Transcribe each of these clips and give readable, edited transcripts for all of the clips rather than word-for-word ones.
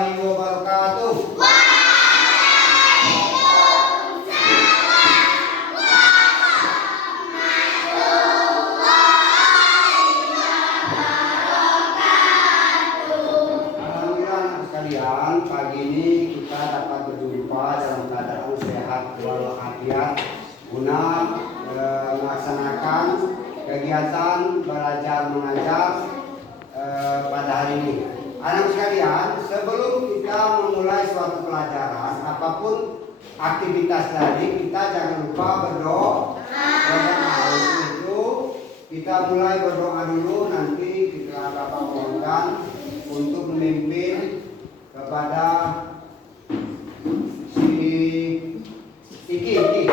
warahmatullahi wabarakatuh. Sekalian, pagi ini kita dapat berjumpa dalam keadaan sehat walafiat guna melaksanakan kegiatan belajar mengajar pada hari ini. Anak sekalian, sebelum kita memulai suatu pelajaran apapun aktivitas tadi, kita jangan lupa berdoa. Itu kita mulai berdoa dulu, nanti kita dapat mohonkan untuk memimpin kepada si Iki.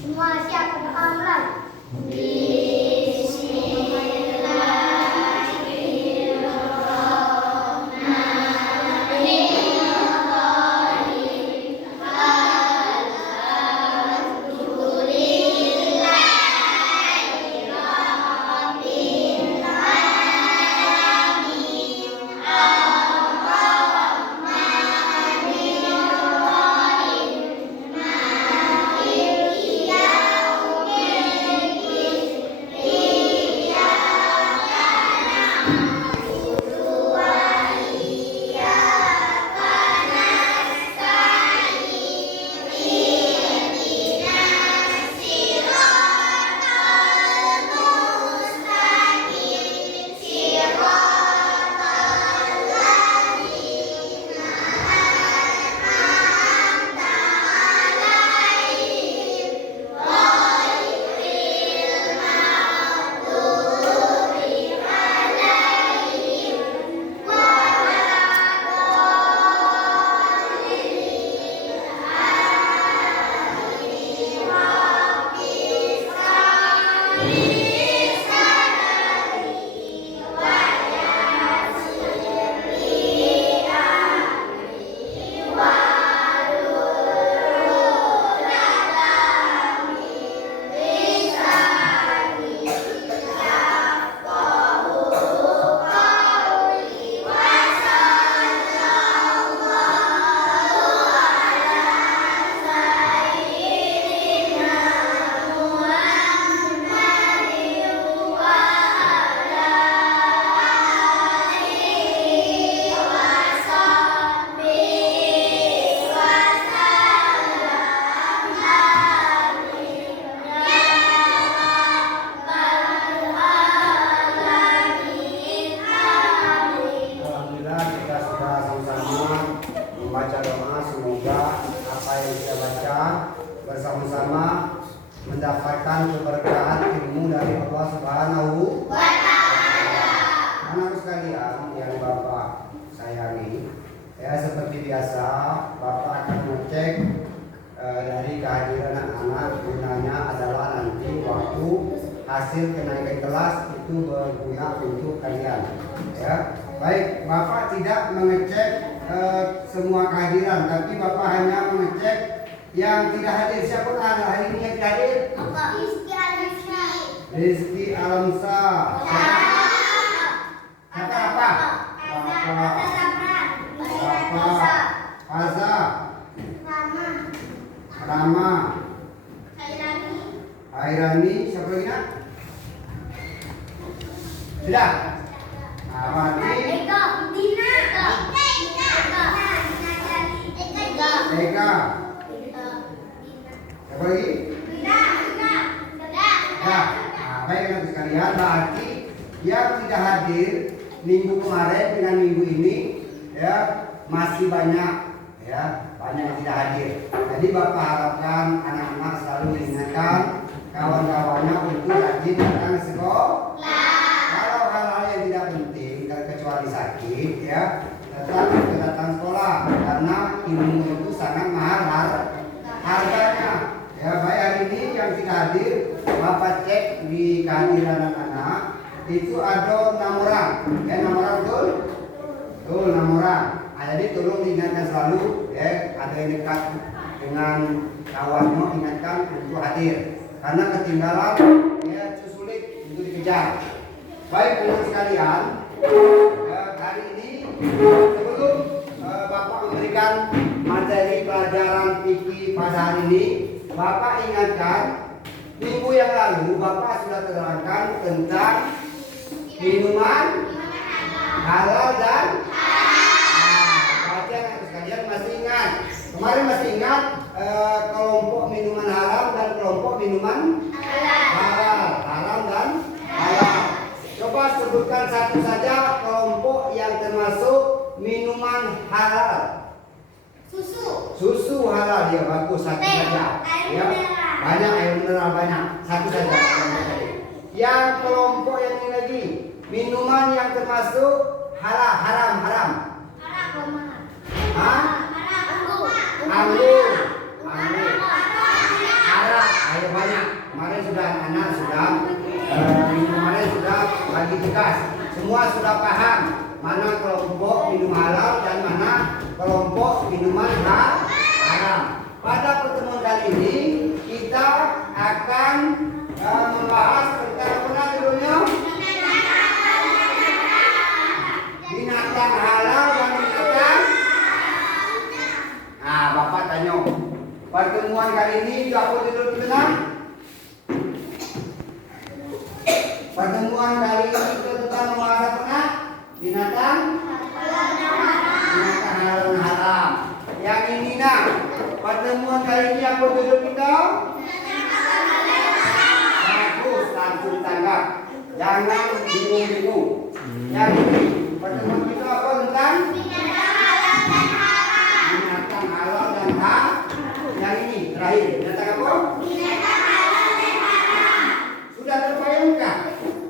Semua siap berdoa mulai. Bersama-sama mendapatkan keberkahan ilmu dari Allah Subhanahu wa Ta'ala. Anak sekalian yang Bapak sayangi, ya seperti biasa Bapak akan mengecek dari kehadiran anak-anak. Gunanya adalah nanti waktu hasil kenaikan kelas itu berguna untuk kalian. Ya, baik, Bapak tidak mengecek semua kehadiran, tapi Bapak hanya mengecek yang tidak hadir. Siapa ada hari ini yang tidak hadir? Rizky Alamsa. Siapa apa? Faza. Rama. Hairani. Siapa lagi nak? Sudah. Amati. Eka. Apa lagi? Ya, baik anak sekalian, berarti yang tidak hadir minggu kemarin dengan minggu ini ya masih banyak yang tidak hadir. Jadi Bapak harapkan anak-anak selalu mengingatkan kawan-kawannya untuk rajin datang ke sekolah. Kalau hal-hal yang tidak penting kecuali sakit ya tetap datang sekolah karena ilmu itu sangat mahal harganya. Ya, baik hari ini yang tidak hadir, Bapak cek di kehadiran anak-anak itu ada 6 orang. Ya, 6 orang betul? Betul, 6 orang. Jadi tolong diingatkan selalu, ya, ada yang dekat dengan kawannya ingatkan untuk hadir. Karena ketinggalan, ya sulit untuk dikejar. Baik anak sekalian, hari ini sebelum Bapak memberikan materi pelajaran fikih pada hari ini, Bapak ingatkan minggu yang lalu Bapak sudah terangkan tentang minuman halal dan baca anak sekalian masih ingat. Kemarin masih ingat kelompok minuman haram dan kelompok minuman halal, haram dan halal. Coba sebutkan satu saja kelompok yang termasuk minuman halal. Susu halal ya, bagus, satu saja. Ya, banyak air mineral banyak, satu saja. Yang kelompok yang ini lagi, minuman yang termasuk halal, haram. Anggur. Arak, air banyak. Kemarin sudah anak sudah kemarin sudah bagi tugas. Semua sudah paham mana kelompok minum halal dan mana kelompok minuman haram. Pada pertemuan kali ini kita akan membahas tentang apa judulnya? Binatang halal dan binatang. Nah, Bapak tanya. Pertemuan kali ini apa judul kita? Pertemuan kali ini kita tentang membahas apa? Binatang halal dan haram. Yang ini nak. Pertemuan kali ini apa judul kita? Bagus, langsung tanggap. Jangan bingung-bingung. Yang ini pertemuan kita apa tentang binatang halal dan haram. Yang ini terakhir binatang apa? Sudah terbayangkan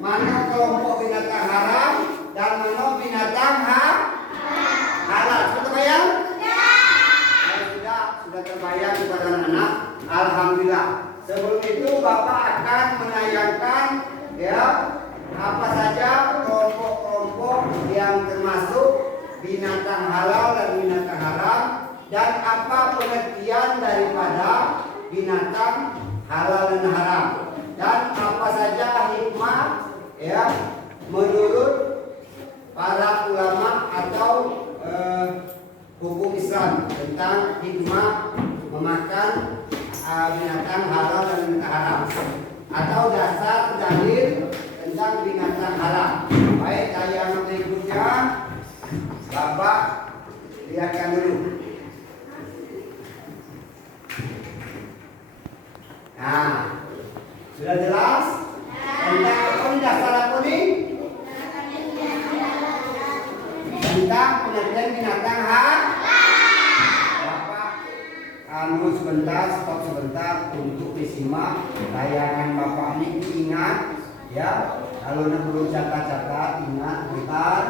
mana kelompok binatang haram dan mana binatang halal? Sudah terbayang? Sudah terbayang kepada anak-anak. Alhamdulillah. Sebelum itu Bapak akan menayangkan ya apa saja kelompok-kelompok yang termasuk binatang halal dan binatang haram dan apa pengertian daripada binatang halal dan haram dan apa saja hikmah ya menurut para ulama atau hukum Islam tentang hikmah memakan binatang halal dan binatang haram atau dasar dalil tentang binatang halal. Baik, tayangan berikutnya Bapak lihatkan dulu. Nah, sudah jelas tentang apa ini dasar apa ini? Tentang pengertian binatang halal. Bapak sebentar, stop sebentar untuk disimak tayangan Bapak ini. Ingat ya, kalau perlu catat-catat, ingat bentar.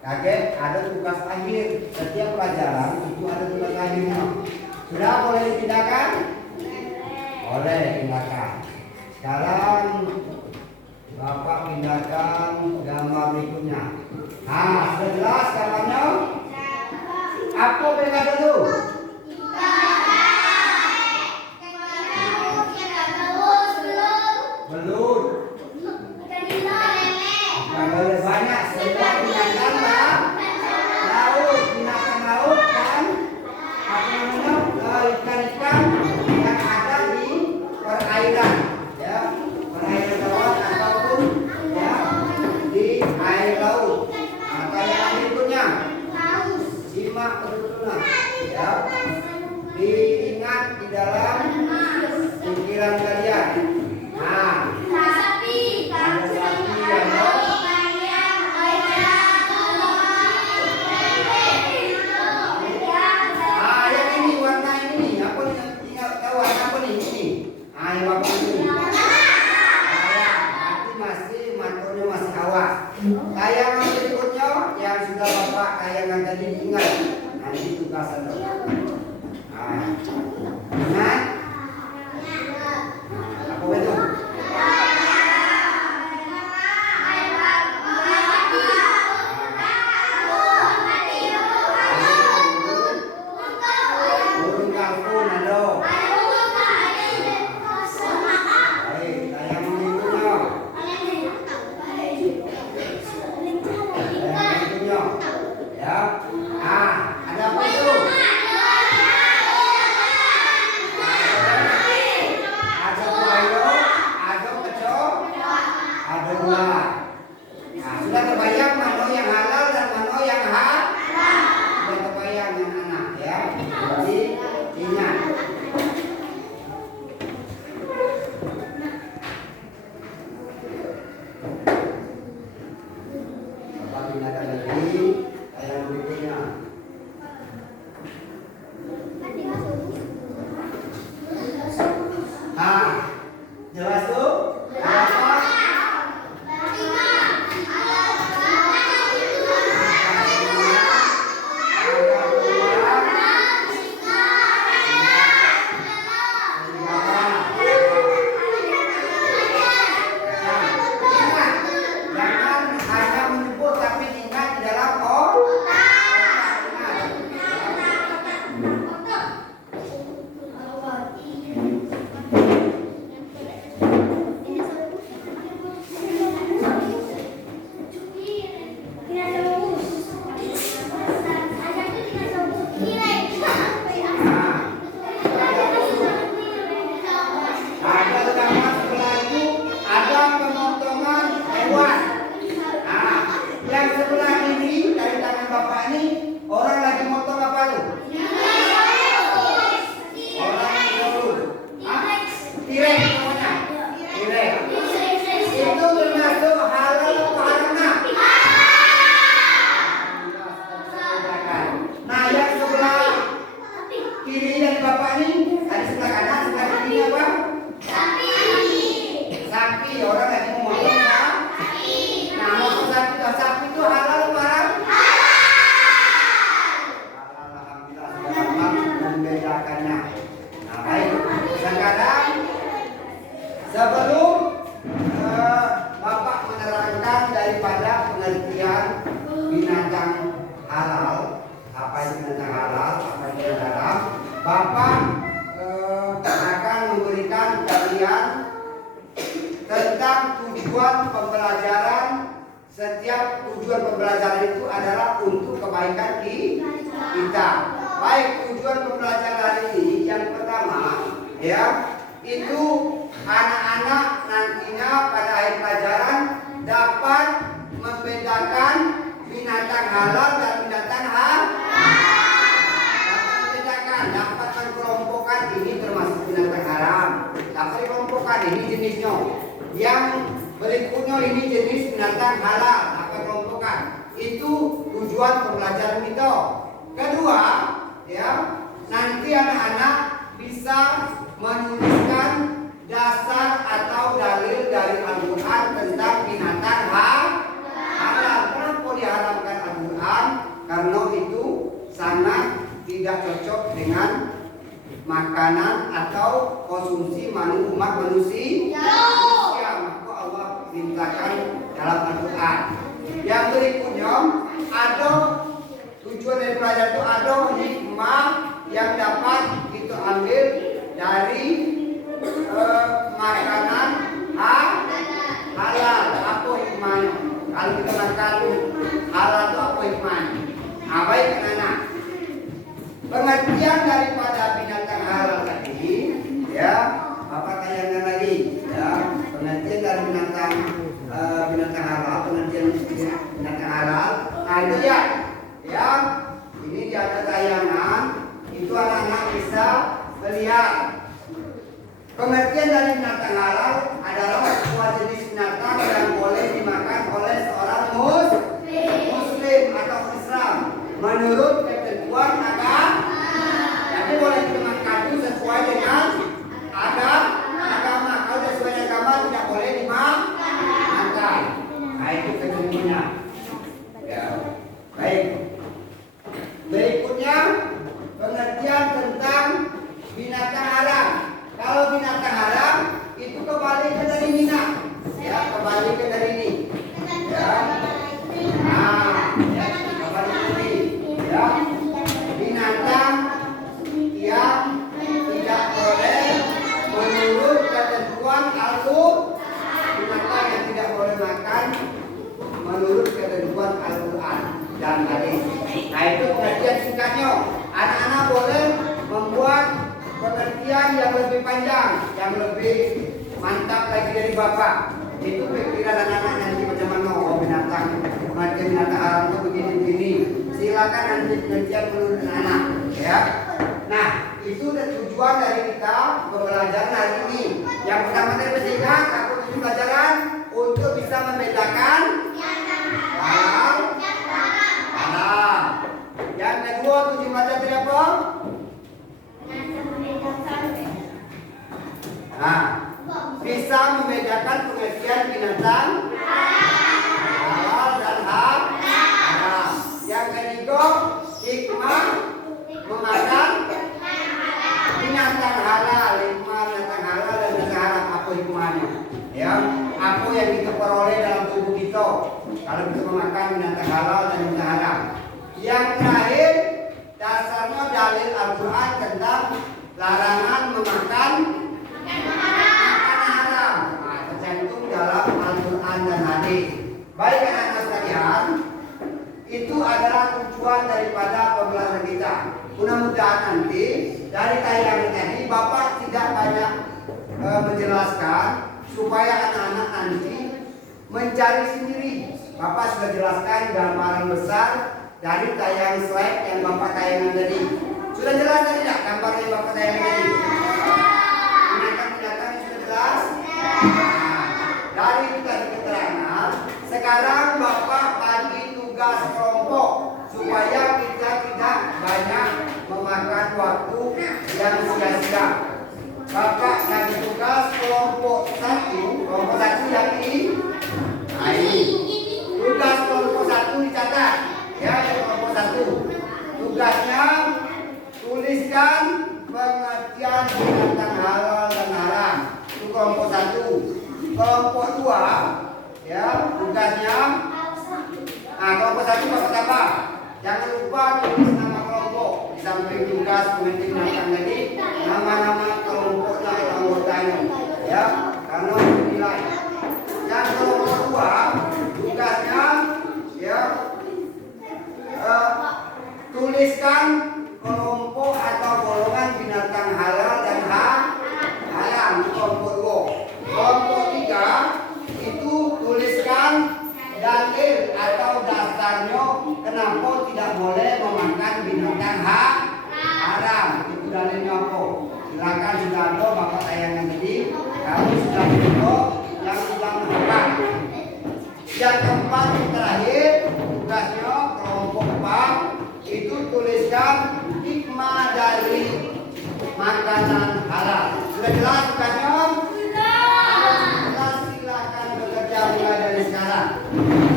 Kaget, ada tugas akhir. Setiap pelajaran itu ada tugas akhirnya. Sudah boleh dipindahkan? Boleh pindahkan. Sekarang Bapak pindahkan gambar berikutnya. Nah, sudah jelas gambarnya? Apa beda dulu? Belut. Kalau banyak semua binatang laut, binatang laut dan apa namanya ikan-ikan yang ada di perairan, ya perairan bawah ataupun ya di air laut. Maka yang berikutnya simak betul-betul ya, diingat di dalam pikiran kalian. Nah, yang ini warna ini apa yang tahu apa nih ini? Bapak ini nih? Tadi sebelah kanan, sebelah kiri apa? Sapi. Orang lagi mau ngomong ya? Nah, mau sapi itu halal atau haram? Halal, alhamdulillah sudah gampang membedakannya. Nah, baik. Sekarang sebelum Bapak menerangkan daripada pengertian binatang halal, apa itu binatang halal, apa itu binatang haram, Bapak akan memberikan kalian tentang tujuan pembelajaran. Setiap tujuan pembelajaran itu adalah untuk kebaikan kita. Baik, tujuan pembelajaran hari ini yang pertama ya, itu anak-anak nantinya pada akhir pelajaran dapat membedakan binatang halal dan binatang haram. Dapat membedakan, dapat mengkelompokkan ini termasuk binatang haram. Dapat dikelompokkan ini jenisnya. Yang berikutnya ini jenis binatang halal. Dapat kelompokkan. Itu tujuan pembelajaran kita. Kedua, ya, nanti anak-anak bisa menuliskan dasar atau dalil dari Al-Quran tentang binatang halal. Kenapa diharamkan Al-Quran? Karena itu sangat tidak cocok dengan makanan atau konsumsi umat manusia. Maka Allah mintakan dalam Al-Quran. Yang berikutnya ada tujuan dari pelajaran itu, ada hikmah yang dapat kita ambil dari makanan halal. Apa hikmahnya? Kalau kita makan halal itu apa hikmahnya? Baik anak-anak, pengertian daripada binatang halal tadi ya, Bapak tanyakan lagi ya, pengertian dari binatang halal, pengertian binatang halal. Nah itu ya, ini di atas tayangan itu anak-anak bisa melihat. Pengertian dari binatang halal adalah sebuah jenis binatang yang boleh dimakan oleh seorang muslim atau Islam menurut ketentuan agama. Jadi boleh dimakan itu sesuai dengan agama. Kalau sesuai agama tidak boleh dimakan. Nah itu ketentuannya. Ya, baik. Berikutnya pengertian tentang binatang haram. Kalau binatang haram itu kebalikan dari minat, ya, kebalikan dari ini, ya. Nah, ya, kebalikan ini, ya. Binatang yang tidak boleh menurut ketentuan Al-Quran, binatang yang tidak boleh makan menurut ketentuan Al-Quran dan hadis. Nah itu pengertian singkatnya. Anak-anak boleh membuat pengertian yang lebih panjang, yang lebih mantap lagi dari Bapak. Itu pikiran anak-anak nanti macam mana binatang, pengertian binatang haram itu begini-begini. Silakan nanti pengertian menurut anak, ya. Nah, itu tujuan dari kita pembelajaran hari ini. Yang pertama dari pendidikan, aku tujuan pelajaran untuk bisa membedakan halal. Yang kedua tujuan pelajaran apa? Nah, bisa membedakan pengertian binatang halal dan haram. Yang ketiga, hikmah memakan binatang halal, hikmah binatang halal dan binatang haram. Apa hikmahnya? Ya, apa yang kita peroleh dalam tubuh kita kalau kita memakan binatang halal dan binatang haram. Yang terakhir, dasarnya dalil Al-Quran tentang larangan memakan makanan haram. Nah, tercantum dalam Al-Quran dan hadis. Baik anak-anak sekalian, itu adalah tujuan daripada pembelajaran kita. Mudah-mudahan nanti dari tayangan tadi Bapak tidak banyak menjelaskan supaya anak-anak nanti mencari sendiri. Bapak sudah jelaskan gambaran besar dari tayangan slide yang Bapak tayangan tadi. Sudah jelas tadi tidak gambar yang Bapak tayangan tadi? Binatang-binatang sudah jelas? Nah, dari itu tadi keterangan, sekarang Bapak bagi tugas kelompok supaya kita tidak banyak memakan waktu yang sia-sia. kelompok 2 ya tugasnya kelompok 1 kelompok apa? Jangan lupa tulis nama kelompok di samping tugas penting tadi nama-nama kelompoknya atau anggotanya ya karena dinilai. Yang kelompok 2 tugasnya ya tuliskan kelompok atau golongan binatang halal dan haram di kelompok 2. Kelompok 3 itu tuliskan dalil atau dasarnya kenapa tidak boleh memakan binatang haram. Itu dalilnya apa? Silakan sudah ada bapak tayangan tadi. Kamu sudah berdoa yang sudah menekan. Yang keempat terakhir tugasnya kelompok 4 itu tuliskan hikmah dari makanan halal. Sudah jelas tugasnya? Silakan bekerja mulai dari sekarang.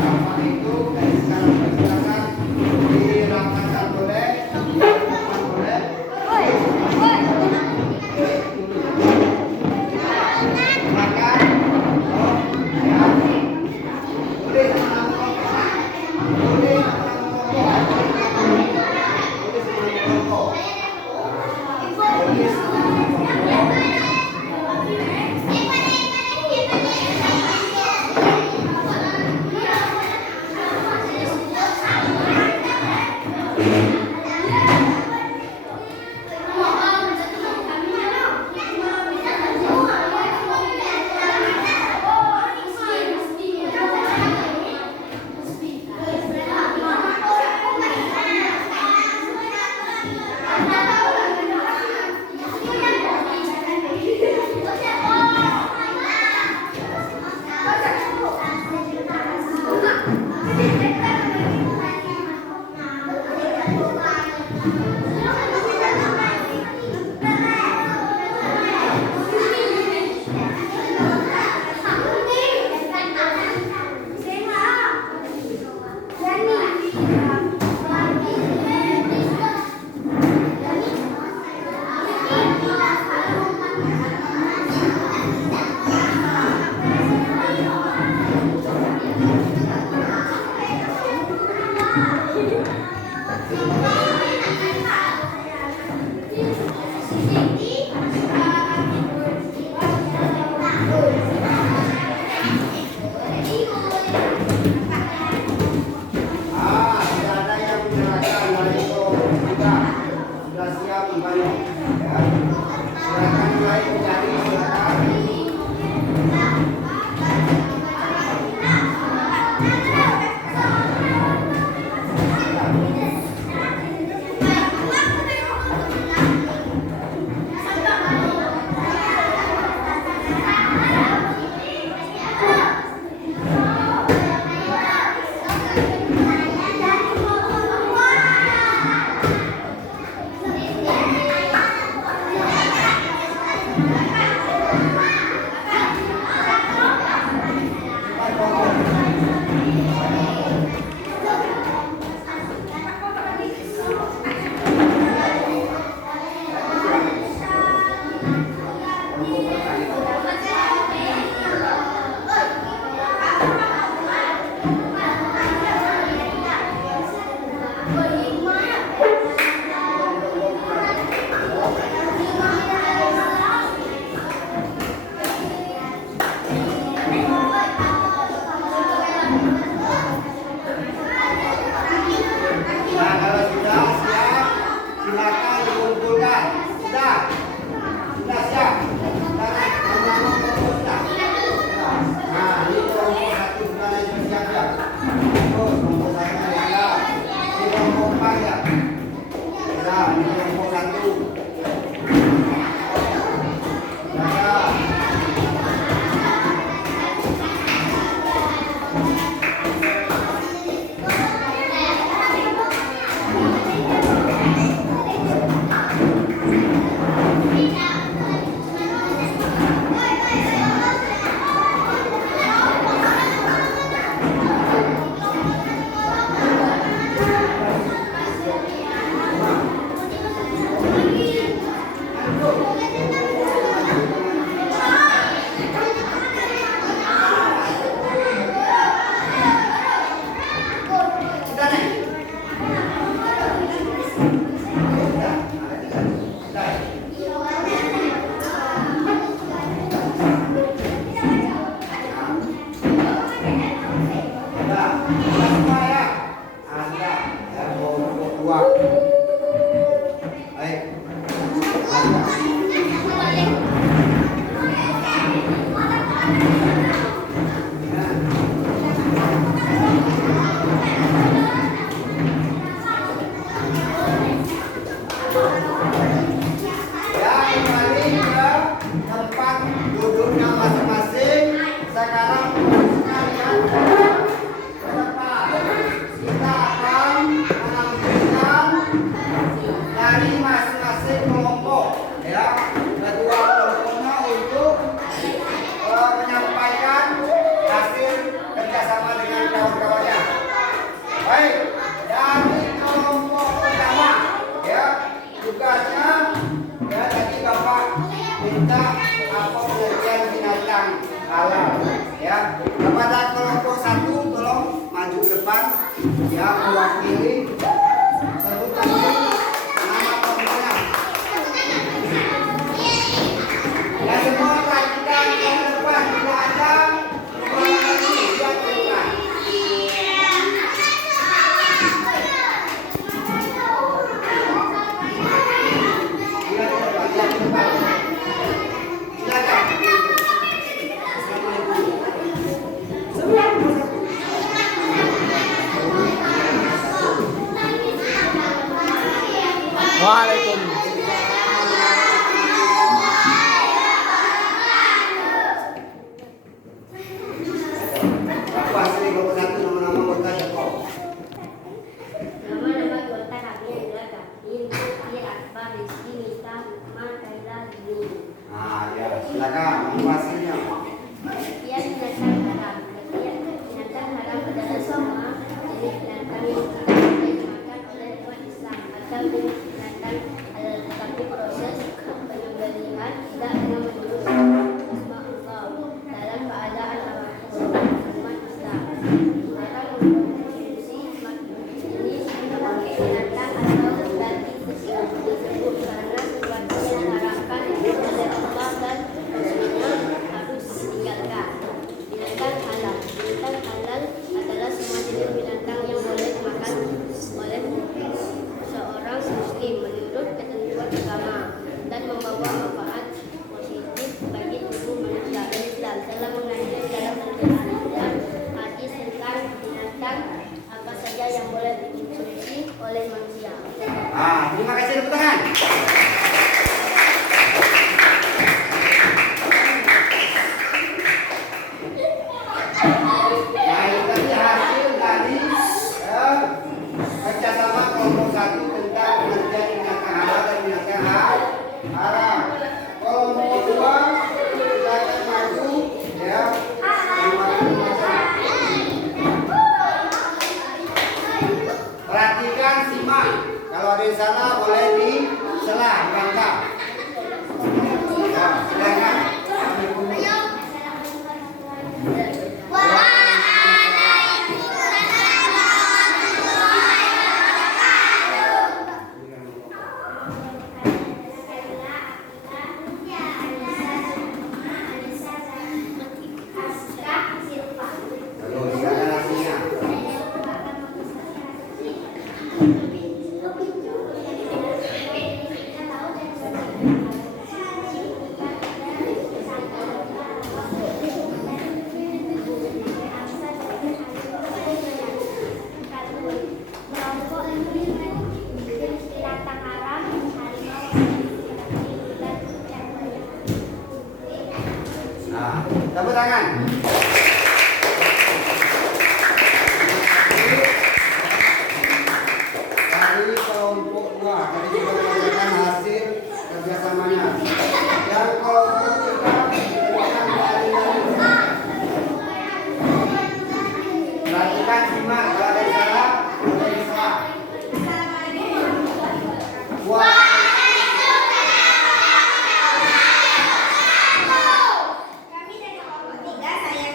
Apa itu dari sekarang silakan dirapatkan boleh, dirapatkan boleh. Makan, ya. Tulis nama kelompok, tulis nama kelompok, tulis nama kelompok. Sekarang sekalian ke depan kita akan menampilkan dari masing-masing kelompok ya, kedua kelompoknya untuk menyampaikan hasil kerjasama dengan kawan-kawannya. Baik, dari kelompok pertama ya, tugasnya ya tadi Bapak minta apa pengertian binatang halal ya. Kepada kelompok satu tolong maju ke depan ya, mewakili, sebutkan nama kelompoknya. Ya semua perhatikan ke depan, tidak ada perubahan lagi, lihat ke depan. Lihat ke depan, lihat ke depan. Silakan. Apa hasil kelompok satu, nama-nama kota Jepang? Nama-nama anggota kami adalah Gavin, Putri, Akbar, Rizky, Mita, Hikmah, Kaila, Dini. Nah ya, silakan hasilnya. Kemudian binatang haram. Binatang haram adalah semua jenis binatang yang tidak boleh dimakan oleh umat Islam atau jenis binatang halal, tetapi proses penyembelihan tidak menurut asma Allah dalam keadaan apapun umat Islam. Haram mengkonsumsi jenis binatang atau daging tersebut karena sesuatu yang diharamkan oleh Allah dan Rasulnya harus ditinggalkan. Binatang halal. Binatang halal adalah semua jenis binatang yang boleh dimakan oleh seorang muslim menurut ketentuan agama dan membawa manfaat positif bagi tubuh manusia. Islam telah mengatur dalam Al-Quran hadis tentang binatang apa saja yang boleh dikonsumsi oleh manusia. Terima kasih tepuk tangan. Nah, itu tadi hasil dari kerjasama kelompok satu tentang pengertian binatang halal dan binatang haram. Kelompok dua silakan maju ya. Perhatikan, simak. Kalau ada di sana boleh di selah, bangka. Ya, silakan. Lalu silakan hasilnya. Binatang haram, harimau, Nah, tepuk tangan. Dari kelompok dua, tadi juga mengatakan hasil kerjasamanya. Yang kelompok tiga tentang dari perhatikan, simak. Kalau ada yang salah, boleh disalah. Wah. Kami dari kelompok 3, saya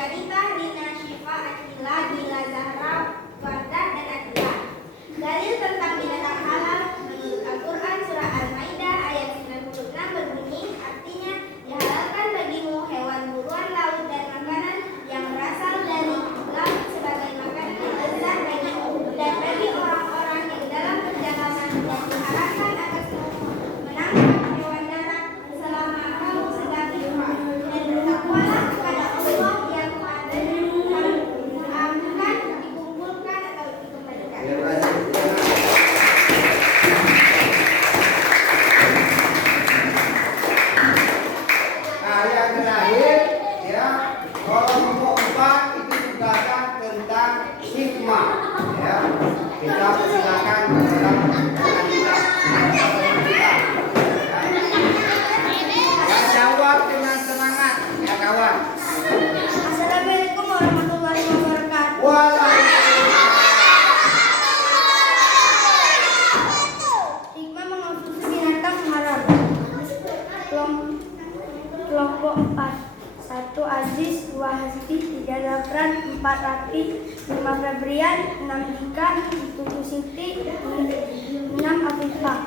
Kelompok 4. 1 Aziz, 2 Hasbi, 3 Zafran, 4 Rafi, 5 Febrian, 6 Dika, 7 Siti, 6 Afifah.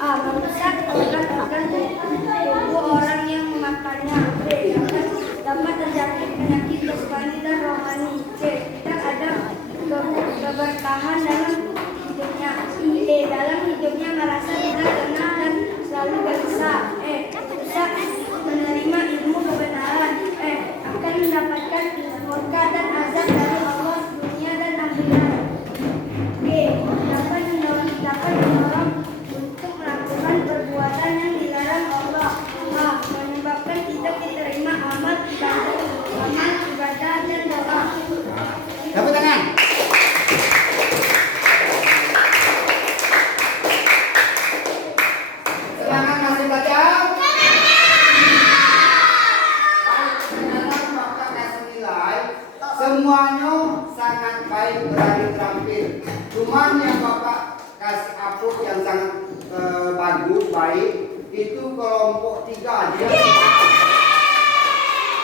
A. Merusak organ-organ tubuh orang yang memakannya. B. Dapat terjangkit penyakit jasmani dan rohani. C. Tidak ada keberkahan dalam hidupnya. E. Dalam hidupnya merasa tidak tenang dan selalu gelisah. E. Susah menerima ilmu kebenaran. E. Akan mendapatkan murka dan azab dari Allah dunia dan akhirat. G. Dapat mendorong untuk melakukan perbuatan yang dilarang Allah. A. Menyebabkan tidak diterima amal ibadah dan doa. Tepuk tangan. Semangat masih belajar? Baik, maka kasih nilai. Semuanya sangat baik, berani, terampil. Cuman yang Bapak kasih approve yang sangat bagus, baik, itu kelompok 3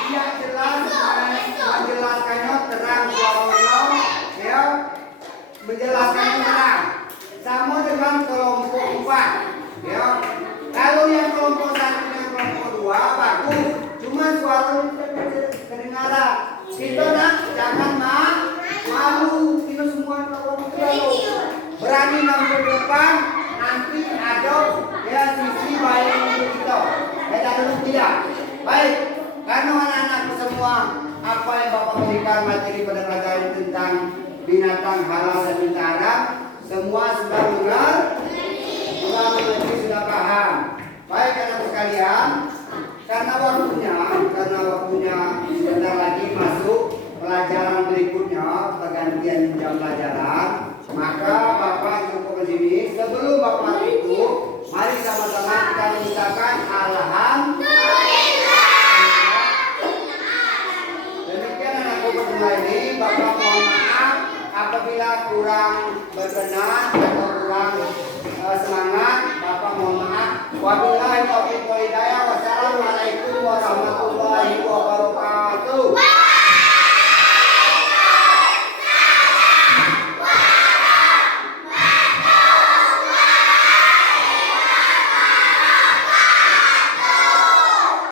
dia jelas menjelaskannya terang suaranya, ya, menjelaskannya terang. Sama dengan kelompok 4, ya. Kalau yang kelompok 1 dan kelompok 2 bagus, cuma suaranya kedengaran. Kita nak jangan malu, kita semua berani ngambil depan, nanti ada ya sisi baik untuk kita. Kita dulu tidak. Baik, karena anak-anakku semua, apa yang Bapak berikan materi pada pelajaran tentang binatang halal dan binatang haram, semua sudah mengerti, sudah paham. Baik anak sekalian, karena waktunya sebentar lagi masuk pelajaran berikutnya, pergantian jam pelajaran, maka Bapak cukup di sini. Sebelum Bapak itu, mari sama-sama kita mengucapkan